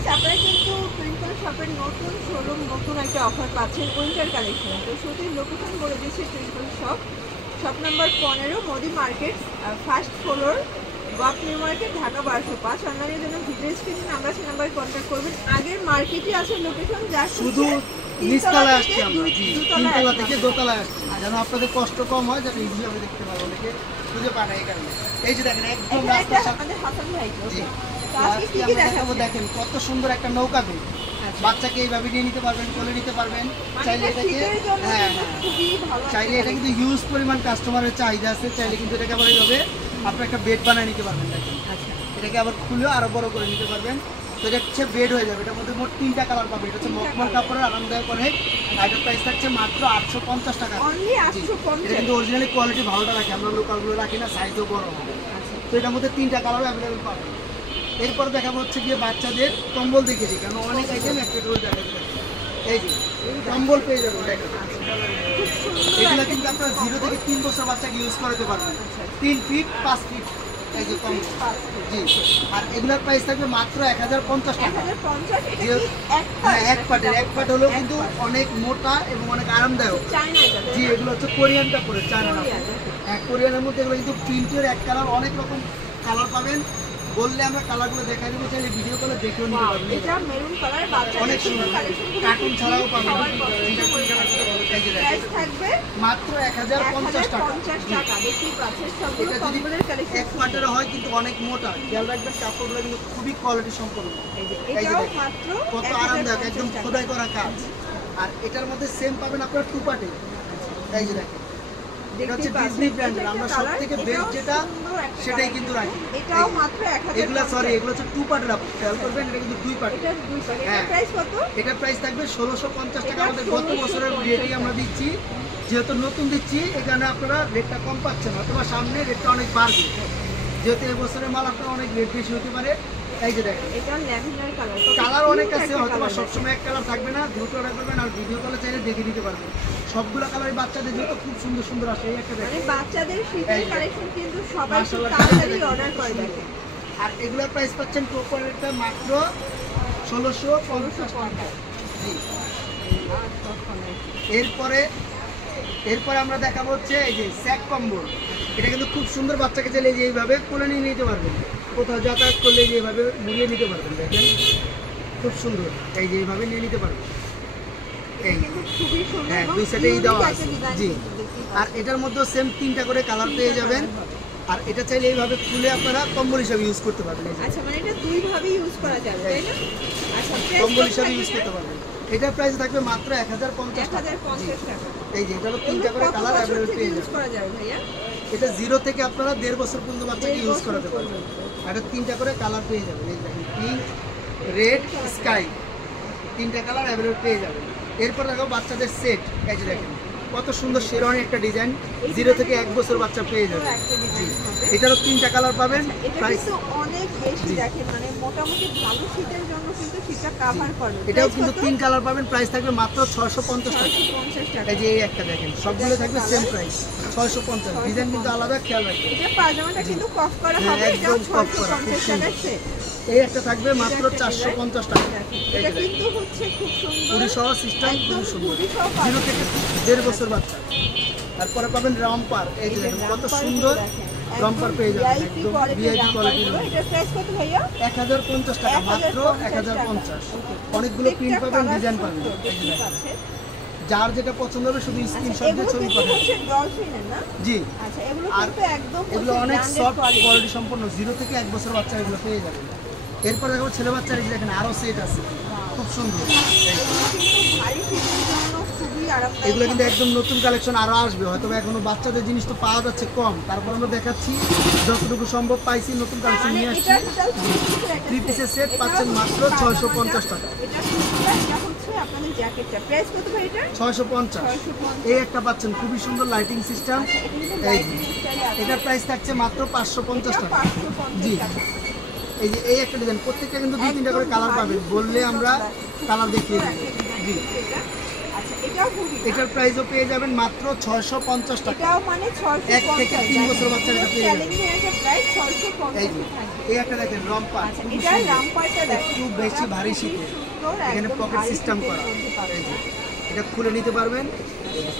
Viewers, আপনারা কিন্তু twinkle শপের নতুন শোরুম, নতুন একটা অফার পাচ্ছেন উইন্টার কালেকশন। তো শুধুই লোকেশন বলে দিচ্ছি, twinkle shop number 15, Modi market, first floor, walk new market, Dhaka 1205। অনলাইনের জন্য ভিডিও স্ক্রিনে আমরা আছে নাম্বারে কন্ট্যাক্ট করবেন। আগের মার্কেটে আছে লোকেশন, যা শুধু নিচতলায় আসছি আমরা, জি তিনতলা থেকে দোতলায় আসছি, যেন আপনাদের কষ্ট কম হয়, যাতে ইজিলি আমরা দেখতে পারবো, অনেকে খুঁজে পায় না এই কারণে। এই যে দেখেন একদম রাস্তার সাথে আমাদের হাসান ভাই। জি তো আজকে কি কি দেখাবো? দেখেন কত সুন্দর একটা নৌকা বেড, বাচ্চাকে এইভাবে নিয়ে নিতে পারবেন, কোলে নিতে পারবেন, চাইলে এটাকে চাইলে এটা কিন্তু হিউজ পরিমাণ কাস্টমারের চাহিদা আছে, চাইলে কিন্তু এটাকে আবার এইভাবে আপনার একটা বেড বানিয়ে নিতে পারবেন। দেখেন এটাকে আবার খুলে আরো বড় করে নিতে পারবেন। তো এটা হচ্ছে বেড হয়ে যাবে, এটার মধ্যে মোট 3টা কালার পাবে। এটা হচ্ছে মখমল কাপড়ের, আরামদায়ক অনেক। এটার প্রাইস থাকছে মাত্র 850 টাকা। এটা কিন্তু অরিজিনালি কোয়ালিটি ভালোটা রাখে, আমরা লোকালগুলো রাখি না, সাইজও বড় হবে। তো এটার মধ্যে 3টা কালার অ্যাভেলেবেল পাবেন। এরপর দেখাবো হচ্ছে গিয়ে বাচ্চাদের কম্বল দেখেছি, কারণ অনেক আইটেম একটা রোল দেখা যায়। এই যে কম্বল পেয়ে যাবেন, এগুলো কিন্তু আপনার 0 থেকে 3 বছর বাচ্চাকে ইউজ করতে পারবেন, 3 ফিট 5 ফিট। এই যে কম্বল, জি। আর এগুলোর প্রাইস থাকবে মাত্র 1050 টাকা। হ্যাঁ, এক পাট হলো কিন্তু অনেক মোটা এবং অনেক আরামদায়ক। জি, এগুলো হচ্ছে কোরিয়ান কাপড়ের, চায়না না। হ্যাঁ, কোরিয়ানের মধ্যে এগুলো কিন্তু প্রিন্টের এক কালার, অনেক রকম কালার পাবেন। বললে আমরা কালারগুলো দেখাই দেবো, চাইলে ভিডিও কলে দেখেও নিতে পারবেন। এটা মেরুন কালার, অনেক সুন্দর, কার্টুন ছাড়াও পাবেন। প্রাইস থাকবে মাত্র 1050 টাকা। দেখতেই পাচ্ছেন সবগুলো এটা যদি কম্বলের কালেকশন। এক পাটের হয় কিন্তু অনেক মোটা, খেয়াল রাখবেন কাপড়গুলো কিন্তু খুবই কোয়ালিটি সম্পন্ন। এই যে এটাও দেখেন মাত্র কত আরামদায়ক, একদম খোদাই করা কাজ। আর এটার মধ্যে সেম পাবেন আপনার 2 পাটে। এই যে দেখেন, এটা হচ্ছে ডিজনি ব্র্যান্ডের, আমরা সবথেকে বেস্ট যেটা সেটাই কিন্তু রাখি। এটাও মাত্র 1000। এগুলা এগুলো হচ্ছে 2 পাটের, আপনি খেয়াল করবেন, এটা কিন্তু 2 পাট। এটা 2 পাট। হ্যাঁ, এটার প্রাইস কত? এটার প্রাইস থাকবে 1650 টাকা। আমাদের গত বছরের রেটই আমরা দিচ্ছি, যেহেতু নতুন দিচ্ছি এখানে আপনারা রেটটা কম পাচ্ছেন, অথবা সামনে রেটটা অনেক বাড়বে, যেহেতু এই বছরের মাল আপনার অনেক রেট বেশি হতে পারে। এই যে দেখেন, এটা ল্যাভেন্ডার কালার, কালার অনেক আছে, হয়তো সবসময় এক কালার থাকবে না, দ্রুত অর্ডার করবেন। আর ভিডিও কলে চাইলে দেখে নিতে পারবেন সবগুলো কালারই। বাচ্চাদের জন্য খুব সুন্দর সুন্দর আসে। এই একটা দেখেন, মানে বাচ্চাদের শীতের কালেকশন কিন্তু সবাই খুব তাড়াতাড়ি অর্ডার করে দেখেন। আর এগুলোর প্রাইস পাচ্ছেন প্রপারেটটা মাত্র 1650 টাকা। জি, এরপরে আমরা দেখাবো হচ্ছে এই যে স্যাক কম্বল। এটা কিন্তু খুব সুন্দর, বাচ্চাকে চাইলে যে এইভাবে কোলে নিয়ে নিতে পারবেন, কোথাও যাতায়াত করলে যে এইভাবে মুড়িয়ে নিতে পারবেন। দেখেন খুব সুন্দর, এই যে এইভাবে নিয়ে নিতে পারবেন। এই হ্যাঁ, 2 সাইডেই দেওয়া আছে। জি, আর এটার মধ্যে সেম 3টা করে কালার পেয়ে যাবেন। আর এটা চাইলে এইভাবে খুলে আপনারা কম্বল হিসাবে ইউজ করতে পারবেন। আচ্ছা, মানে এটা দুই ভাবে ইউজ করা যাবে, তাই না? আচ্ছা, কম্বল হিসাবে ইউজ করতে পারবেন। এটার প্রাইস থাকবে মাত্র 1050 টাকা। এই যে এটা 3টা করে কালার अवेलेबल পেয়ে ইউজ করা যাবে ভাইয়া। এটা 0 থেকে আপনারা 1.5 বছর পর্যন্ত বাচ্চাকে ইউজ করাতে পারবেন। এটা 3টা করে কালার পেয়ে যাবেন। এই দেখেন, পিঙ্ক, রেড, স্কাই, 3টা কালার अवेलेबल পেয়ে যাবেন। এরপর দেখো বাচ্চাদের সেট। এই যে দেখেন কত সুন্দর শেরওয়ানি একটা ডিজাইন, 0 থেকে 1 বছর বাচ্চা পেয়ে যাবে। এটারও 3টা কালার পাবেন। প্রাইস অনেক বেশি, দেখেন মানে মোটামুটি ভালো শীতের জন্য কিন্তু শীতটা কভার করবে। এটাও কিন্তু 3 কালার পাবেন, প্রাইস থাকবে মাত্র 650 টাকা। এই যে এই একটা দেখেন, সবগুলো থাকবে সেম প্রাইস 650। ডিজাইন কিন্তু আলাদা, খেয়াল রাখবেন। এটা পাজামাটা কিন্তু কফ করা হবে, এটা 650 টাকা সেট। এই একটা থাকবে মাত্র 450 টাকা। এটা কিন্তু হচ্ছে খুব সুন্দর, পুরি সহ সিস্টেম খুব সুন্দর, 0 থেকে 1.5 বছর বাচ্চা। তারপরে পাবেন রামপার। এই যে দেখেন কত সুন্দর রামপার পেয়ে যাবেন, একদম ভিআইপি কোয়ালিটির। এটা প্রাইস কত ভাইয়া? 1050 টাকা, মাত্র 1050। অনেকগুলো প্রিন্ট পাবেন, ডিজাইন পাবেন। যার যেটা পছন্দ হবে শুধু স্ক্রিনশট দিয়ে ছবি পাঠাবেন। জি, আচ্ছা, এগুলো কিন্তু একদম এগুলো অনেক সফট কোয়ালিটি সম্পন্ন, 0 থেকে 1 বছর বাচ্চা এগুলো পেয়ে যাবেন। এরপর দেখো ছেলে বাচ্চার, এই যে দেখেন আরো সেট আছে খুব সুন্দর। এগুলো কিন্তু একদম নতুন কালেকশন, আরো আসবে হয়তো। এখনো বাচ্চাদের জিনিস তো পাওয়া যাচ্ছে কম, তারপর আমরা দেখাচ্ছি যতটুকু সম্ভব পাইছি, নতুন কালেকশন নিয়ে আসছি। 3 পিসের সেট পাচ্ছেন মাত্র 650 টাকা। 650। এই একটা পাচ্ছেন খুবই সুন্দর লাইটিং সিস্টেম। এটার প্রাইস থাকছে মাত্র 550 টাকা। জি, এই যে এই একটা ডিজাইন, প্রত্যেকটা কিন্তু 2-3টা করে কালার পাবেন, বললে আমরা কালার দেখিয়ে দেব। জি, এটাও হুডি, এটার প্রাইসও পেয়ে যাবেন মাত্র 650 টাকা। এটাও মানে 650, 1 থেকে 3 বছর বাচ্চা এটা পেয়ে যাবেন। চ্যালেঞ্জিং একটা প্রাইস 650 এই যে এই একটা দেখেন রামপার, আচ্ছা এটা রামপারটা দেখেন একটু বেশি ভারী শীতে, এখানে পকেট সিস্টেম করা। এই যে এটা খুলে নিতে পারবেন,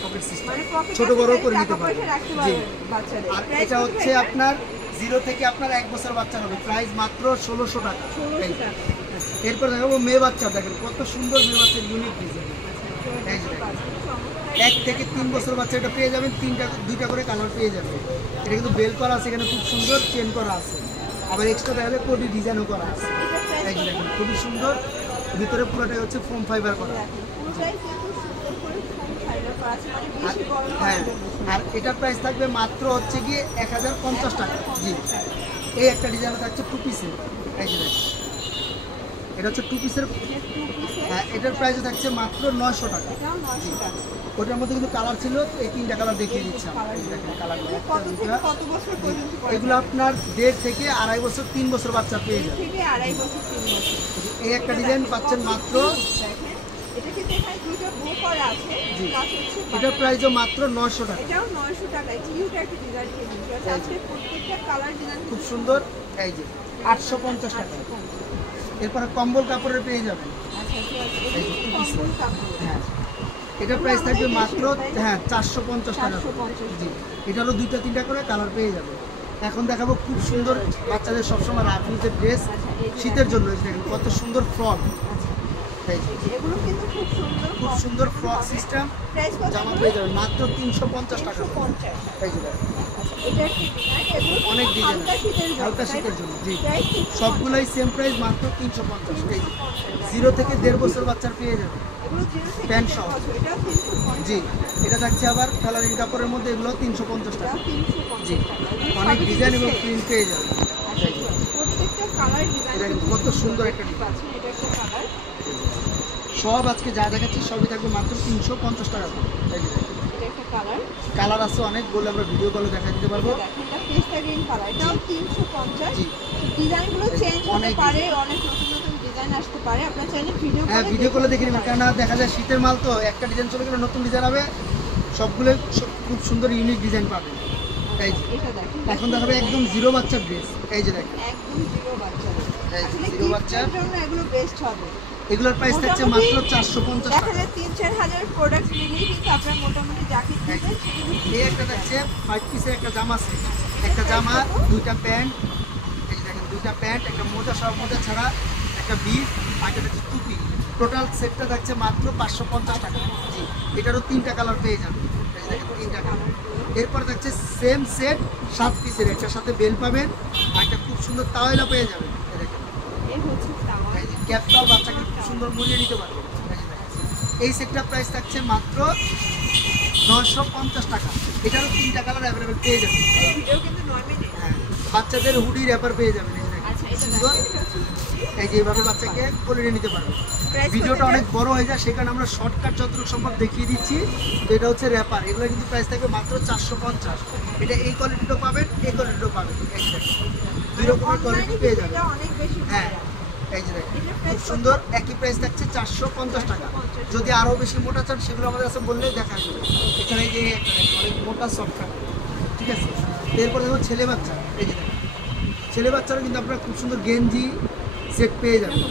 পকেট সিস্টেম, মানে পকেট ছোট বড় করে নিতে পারবেন। জি, বাচ্চাদের আর এটা হচ্ছে আপনার 0 থেকে আপনার 1 বছর বাচ্চা হবে, প্রাইস মাত্র 1600 টাকা। 1600 টাকা। এরপর দেখাবো মেয়ে বাচ্চা, দেখেন কত সুন্দর মেয়ে বাচ্চার ইউনিক ডিজাইন। এই যে দেখেন 1 থেকে 3 বছর বাচ্চা এটা পেয়ে যাবেন, 2টা করে কালার পেয়ে যাবেন। এটা কিন্তু বেল করা আছে, এখানে খুব সুন্দর চেন করা আছে, আবার এক্সট্রা দেখা যায় কোটি ডিজাইনও করা আছে। এই যে দেখেন খুবই সুন্দর, ভিতরে পুরোটাই হচ্ছে ফোম ফাইবার করা। পুরোটাই কিন্তু সুন্দর করে ফোম ফাইবার করা আছে, মানে বেশি গরম হ্যাঁ, আর এটার প্রাইস থাকবে মাত্র হচ্ছে গিয়ে 1050 টাকা। জি, এই একটা ডিজাইন থাকছে 2 পিসের। এই যে দেখেন এটা হচ্ছে 2 পিসের। হ্যাঁ, এটার প্রাইস থাকছে মাত্র 900 টাকা। এটাও 900 টাকা। ওটার মধ্যে কিন্তু কালার ছিল, এই 3টা কালার দেখিয়ে দিচ্ছি আমরা। এই দেখেন কালারগুলো, কত থেকে কত বছর পর্যন্ত করা এগুলো আপনার 1.5 থেকে 2.5 বছর 3 বছর বাচ্চা পেয়ে যাবে। থেকে 2.5 বছর 3 বছর। এই একটা ডিজাইন পাচ্ছেন মাত্র, দেখেন এটা কিন্তু এখানে দুটো বো করা আছে, জি, প্লাস হচ্ছে এটার প্রাইসও মাত্র 900 টাকা। এটাও 900 টাকা। কিউট একটা ডিজাইন কিন্তু আছে, আজকে প্রত্যেকটা কালার ডিজাইন খুব সুন্দর। এই যে 850 টাকা। এরপরে কম্বল কাপড়ের পেয়ে যাবেন। আচ্ছা ঠিক আছে, এটা কিন্তু কম্বল কাপড়। হ্যাঁ, এটার প্রাইস থাকবে মাত্র 450 টাকা। 450 জি, এটা হলো 2টা 3টা করে কালার পেয়ে যাবে। এখন দেখাবো খুব সুন্দর বাচ্চাদের সবসময় রাফ ইউজের ড্রেস, শীতের জন্য। এই দেখেন কত সুন্দর ফ্রক। এই যে এগুলো কিন্তু খুব সুন্দর, খুব সুন্দর ফ্রক সিস্টেম প্রাইস কত? জামা পেয়ে যাবেন মাত্র 350 টাকা। 350। এই যে দেখেন এটা কি ডিজাইন? এগুলো অনেক ডিজাইন, হালকা শীতের জন্য, হালকা তাই শীতের না? জন্য। জি, প্রাইস কি? সবগুলাই সেম প্রাইস মাত্র 350। এই যে 0 থেকে 1.5 বছর বাচ্চার পেয়ে যাবে এগুলো 0 থেকে প্যান্ট 1.5 সহ। বছর, এটাও 350। জি, এটা থাকছে আবার কালারিং কাপড়ের মধ্যে, এগুলো 350 টাকা। এটাও 350 জি, টাকা। এগুলো অনেক সবই ডিজাইন এবং কিন্তু প্রিন্ট পেয়ে যাবে। আচ্ছা, প্রত্যেকটা কালার ডিজাইন এটা কিন্তু কত সুন্দর একটা ডিজাইন। পাচ্ছেন। এটা একটা কালার, সব আজকে যা দেখাচ্ছি সবই থাকবে মাত্র 350 টাকা করে। এই যে দেখেন এটা একটা কালার, কালার আছে অনেক, বলে আমরা ভিডিও কলে দেখা দিতে পারবো। দেখেন এটা পেস্তা গ্রিন কালার, এটাও 350। জি, ডিজাইনগুলো চেঞ্জ হতে অনেক পারে, অনেক নতুন নতুন ডিজাইন আসতে পারে, আপনারা চাইলে ভিডিও হ্যাঁ ভিডিও কলে দেখে নেবেন, কারণ দেখা যায় শীতের মাল তো, একটা ডিজাইন চলে গেলে নতুন ডিজাইন হবে, সবগুলো খুব সুন্দর ইউনিক ডিজাইন পাবেন। এই যে এটা দেখেন এখন দেখাবে একদম 0 বাচ্চার ড্রেস। এই যে দেখেন একদম জিরো বাচ্চা, এই আসলে 0 বাচ্চার, গিফটের জন্য এগুলো বেস্ট হবে। এগুলোর প্রাইস থাকছে মাত্র 450 দেখা টাকা। যায় 3-4 হাজার প্রোডাক্ট নিলেই কিন্তু আপনার মোটামুটি যা কিছু দিবেন সেটা কিন্তু এই একটা থাকছে 5 পিসের একটা জামা আছে, একটা জামা, 2টা প্যান্ট। এই যে দেখেন 2টা প্যান্ট, একটা মোজা, সব মোজা ছাড়া, একটা বিট, আর একটা থাকছে টুপি। টোটাল সেটটা থাকছে মাত্র 550 টাকা। জি, এটারও 3টা কালার পেয়ে যাবেন। এই যে দেখেন 3টা কালার। এরপর থাকছে সেম সেট 7 পিসের, একটার সাথে বেল পাবেন, আর একটা খুব সুন্দর তাওয়েলা পেয়ে যাবেন। এই দেখেন এই হচ্ছে তাওয়া। এই যে ক্যাপটাও বাচ্চাকে খুব সুন্দর মুড়িয়ে নিতে পারবেন। এই যে দেখেন এই সেটটার প্রাইস থাকছে মাত্র 950 টাকা। এটারও 3টা কালার অ্যাভেলেবেল পেয়ে যাবেন। এই ভিডিও কিন্তু 9 মিনিট। হ্যাঁ, বাচ্চাদের হুডি র্যাপার পেয়ে যাবেন। এই যে দেখেন আচ্ছা, এটা সুন্দর, দেখেন এই যে এইভাবে বাচ্চাকে কোলে নিয়ে নিতে পারবেন। প্রাইস ভিডিওটা অনেক বড় হয়ে যায়, সেখানে আমরা শর্টকাট যতটুকু সম্ভব দেখিয়ে দিচ্ছি। তো এটা হচ্ছে র্যাপার, এগুলো কিন্তু প্রাইস থাকবে মাত্র 450। এটা এই কোয়ালিটিটাও পাবেন, এই কোয়ালিটিটাও পাবেন। এই যে দেখেন 2 রকমের কোয়ালিটি পেয়ে যাবেন। এটা অনেক বেশি হ্যাঁ, ভাইরাল। এই যে দেখেন এটার খুব প্রাইস সুন্দর, একই প্রাইস থাকছে 450 টাকা। যদি আরও বেশি মোটা চান সেগুলো আমাদের কাছে বললেই দেখা যাবে। এখানে এই যে একটা দেখেন, অনেক মোটা সফট কাপড়, ঠিক আছে। এরপর দেখো ছেলে বাচ্চা, এই যে দেখেন ছেলে বাচ্চারা কিন্তু আপনারা খুব সুন্দর গেঞ্জি সেট পেয়ে যাবেন।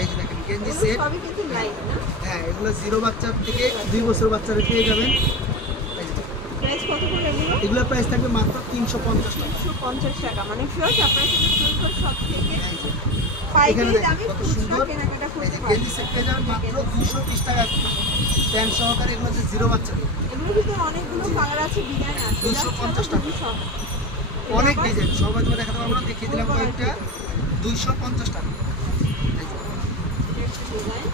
এই যে দেখেন গেঞ্জি এগুলো সেট। সবই কিন্তু লাইট না। হ্যাঁ, এগুলো 0 বাচ্চার থেকে 2 বছর বাচ্চারা পেয়ে যাবেন। এই যে দেখেন, প্রাইস কত করে এগুলো? এগুলোর প্রাইস থাকবে মাত্র 350 টাকা। 350 টাকা। মানে ফিওর্স আপনারা কিন্তু সুন্দর সব থেকে এই যে পাইকারি এখানে দামে দেখেন কত খুচরা সুন্দর, কেনাকাটা এই করতে যে পারেন। গেঞ্জি সেট পেয়ে যাবেন মাত্র 230 টাকা প্যান্ট সহকারে। এগুলো হচ্ছে 0 বাচ্চাদের, এগুলোর ভিতরে অনেকগুলো কালার আছে, ডিজাইন আছে। 250 টাকা। সব অনেক ডিজাইন, সবাই তোমার দেখাতে পারবো না, দেখিয়ে দিলাম কয়েকটা। 250 টাকা। এই যে ডিজাইন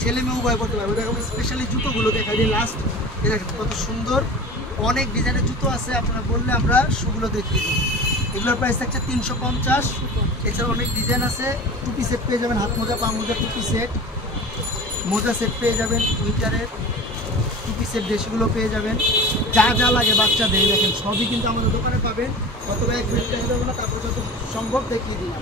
ছেলে মেয়ে উভয় করতে পারবে। দেখো স্পেশালি জুতোগুলো দেখা যায় লাস্ট, এই দেখেন কত সুন্দর, অনেক ডিজাইনের জুতো আছে, আপনারা বললে আমরা শুগুলো দেখিয়ে দিই। এগুলোর প্রাইস থাকছে 350। এছাড়া অনেক ডিজাইন আছে। টুপি সেট পেয়ে যাবেন, হাত মোজা, পা মোজা, টুপি সেট, মোজা সেট পেয়ে যাবেন, উইন্টারের টুপি সেট ড্রেসগুলো পেয়ে যাবেন। যা যা লাগে বাচ্চাদের দেখেন সবই কিন্তু আমাদের দোকানে পাবেন। কত এক মিনিট দেবো না, তারপর যত সম্ভব দেখিয়ে দিই।